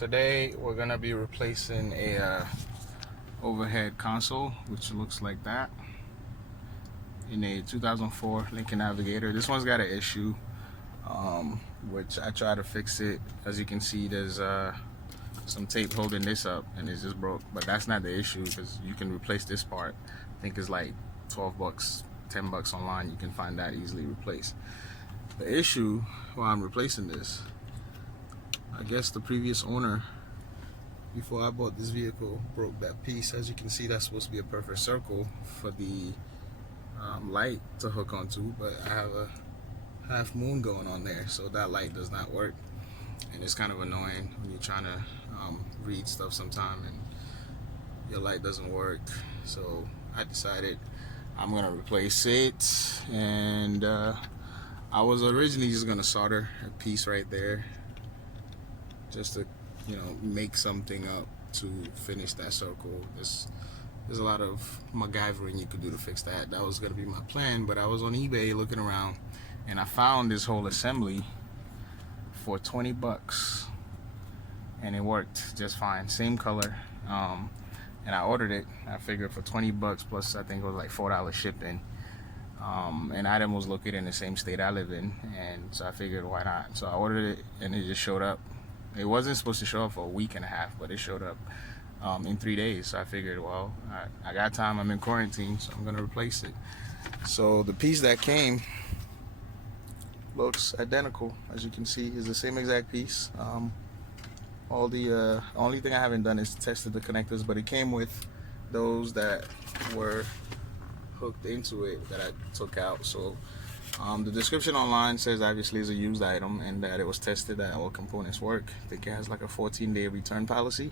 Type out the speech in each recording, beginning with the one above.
Today we're gonna be replacing a overhead console, which looks like that, in a 2004 Lincoln Navigator. This one's got an issue, which I try to fix it. As you can see, there's some tape holding this up and it's just broke, but that's not the issue because you can replace this part. I think it's like 12 bucks, 10 bucks online. You can find that easily replaced. The issue while I'm replacing this, I guess the previous owner, before I bought this vehicle, broke that piece. As you can see, that's supposed to be a perfect circle for the light to hook onto, but I have a half moon going on there, so that light does not work, and it's kind of annoying when you're trying to read stuff sometime and your light doesn't work. So I decided I'm gonna replace it, and I was originally just gonna solder a piece right there just to, you know, make something up to finish that circle. There's a lot of MacGyvering you could do to fix that. That was gonna be my plan, but I was on eBay looking around and I found this whole assembly for 20 bucks and it worked just fine. Same color, and I ordered it. I figured for 20 bucks plus I think it was like $4 shipping, and item was located in the same state I live in, and so I figured why not. So I ordered it and it just showed up. It wasn't supposed to show up for a week and a half, but it showed up in 3 days. So I figured, well, I got time, I'm in quarantine, so I'm gonna replace it. So the piece that came looks identical. As you can see, is the same exact piece. Only thing I haven't done is tested the connectors, but it came with those that were hooked into it that I took out. So the description online says obviously it's a used item and that it was tested that all components work. I think it has like a 14-day return policy.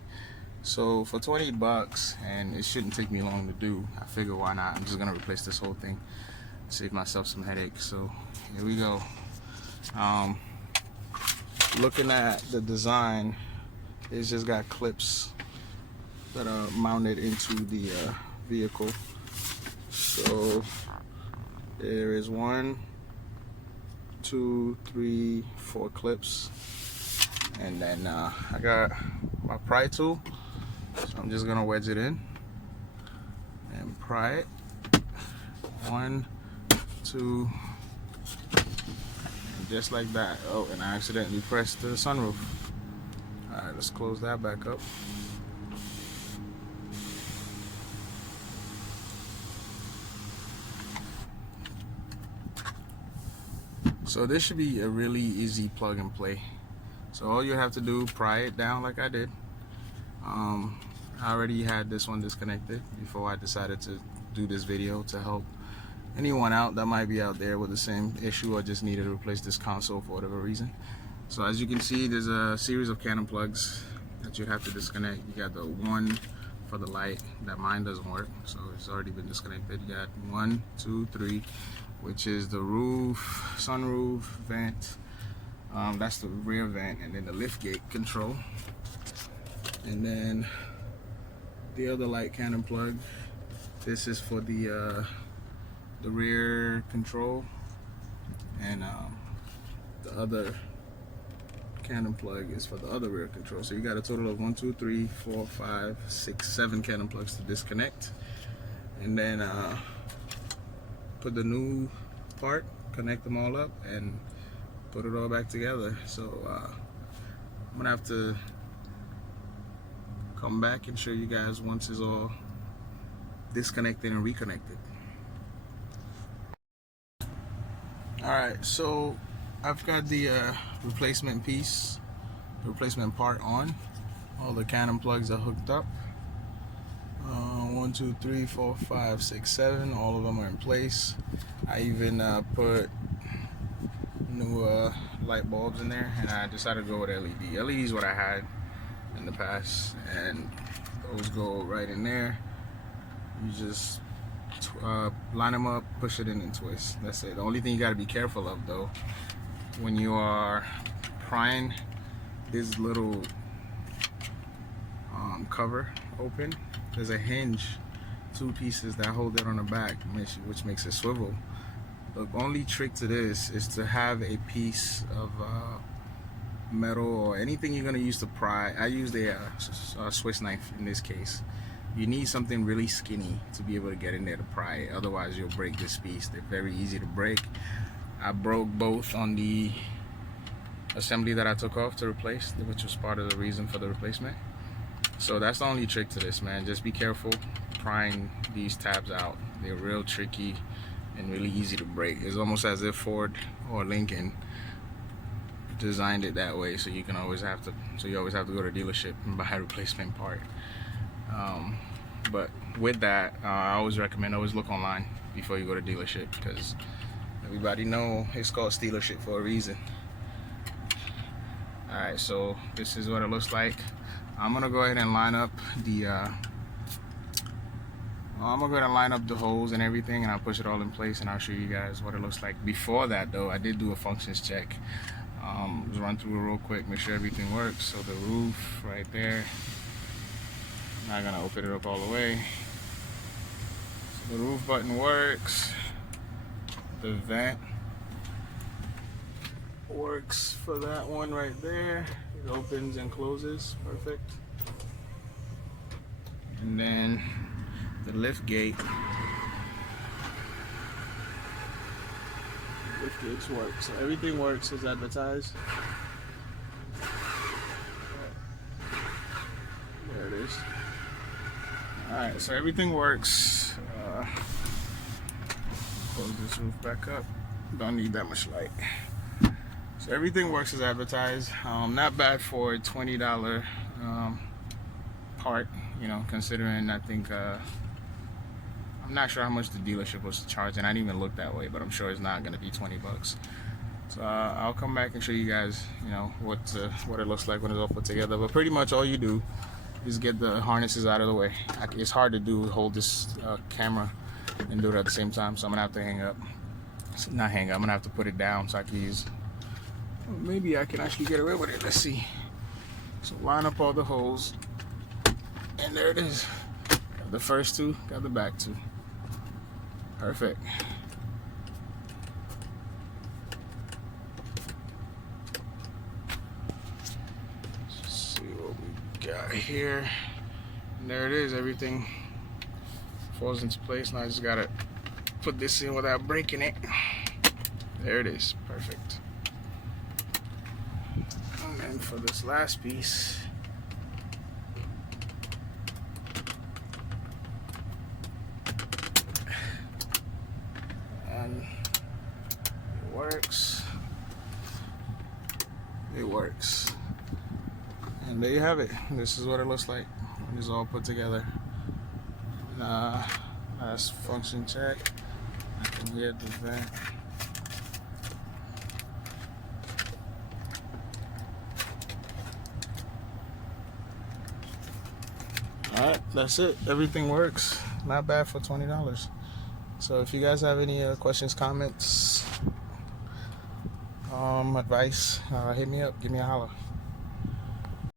So for 20 bucks, and it shouldn't take me long to do, I figure why not. I'm just gonna replace this whole thing, save myself some headache. So here we go. Looking at the design, it's just got clips that are mounted into the vehicle. So there is 1, 2, 3, 4 clips, and then I got my pry tool, so I'm just gonna wedge it in and pry it. 1, 2, and just like that. Oh, and I accidentally pressed the sunroof. All right, let's close that back up. So this should be a really easy plug and play. So all you have to do, pry it down like I did. I already had this one disconnected before I decided to do this video to help anyone out that might be out there with the same issue or just needed to replace this console for whatever reason. So as you can see, there's a series of Canon plugs that you have to disconnect. You got the one for the light, that mine doesn't work, so it's already been disconnected. You got 1, 2, 3, which is the roof, sunroof, vent. That's the rear vent, and then the lift gate control. And then the other light Canon plug. This is for the rear control, and the other Canon plug is for the other rear control. So you got a total of 1, 2, 3, 4, 5, 6, 7 Canon plugs to disconnect, and then put the new part, connect them all up, and put it all back together. So I'm gonna have to come back and show you guys once it's all disconnected and reconnected. Alright, so I've got the replacement piece, the replacement part on. All the Canon plugs are hooked up. 1, 2, 3, 4, 5, 6, 7. All of them are in place. I even put new light bulbs in there, and I decided to go with LED. LED is what I had in the past, and those go right in there. You just line them up, push it in, and twist. That's it. The only thing you got to be careful of, though, when you are prying this little cover open, there's a hinge, 2 pieces that hold it on the back, which makes it swivel. The only trick to this is to have a piece of metal or anything you're gonna use to pry. I used a Swiss knife in this case. You need something really skinny to be able to get in there to pry it. Otherwise you'll break this piece. They're very easy to break. I broke both on the assembly that I took off to replace, which was part of the reason for the replacement. So that's the only trick to this, man. Just be careful prying these tabs out. They're real tricky and really easy to break. It's almost as if Ford or Lincoln designed it that way, so you always have to go to a dealership and buy a replacement part. But with that, I always recommend look online before you go to dealership, because everybody know it's called dealership for a reason. Alright, so this is what it looks like. I'm gonna go ahead and line up the holes and everything, and I'll push it all in place, and I'll show you guys what it looks like. Before that though, I did do a functions check. Just run through it real quick, make sure everything works. So the roof right there, I'm not gonna open it up all the way. So the roof button works. The vent works for that one right there. It opens and closes, perfect. And then the lift gates work. So everything works as advertised. There it is. Alright, so everything works. Close this roof back up. Don't need that much light. So everything works as advertised. Not bad for a $20 part, you know, considering I think I'm not sure how much the dealership was charging. I didn't even look that way, but I'm sure it's not going to be 20 bucks. So I'll come back and show you guys, you know, what it looks like when it's all put together. But pretty much all you do is get the harnesses out of the way. It's hard to hold this camera and do it at the same time, so I'm gonna have to hang up. Not hang up, I'm gonna have to put it down so I can use. Maybe I can actually get away with it. Let's see. So line up all the holes, and there it is. Got the first two, got the back two. Perfect. Let's see what we got here. And there it is. Everything falls into place. Now I just gotta put this in without breaking it. There it is. Perfect. And then for this last piece, and it works. It works. And there you have it. This is what it looks like when it's all put together. Last function check. I can hear the vent. Alright, that's it. Everything works. Not bad for $20. So if you guys have any questions, comments, advice, hit me up. Give me a holler.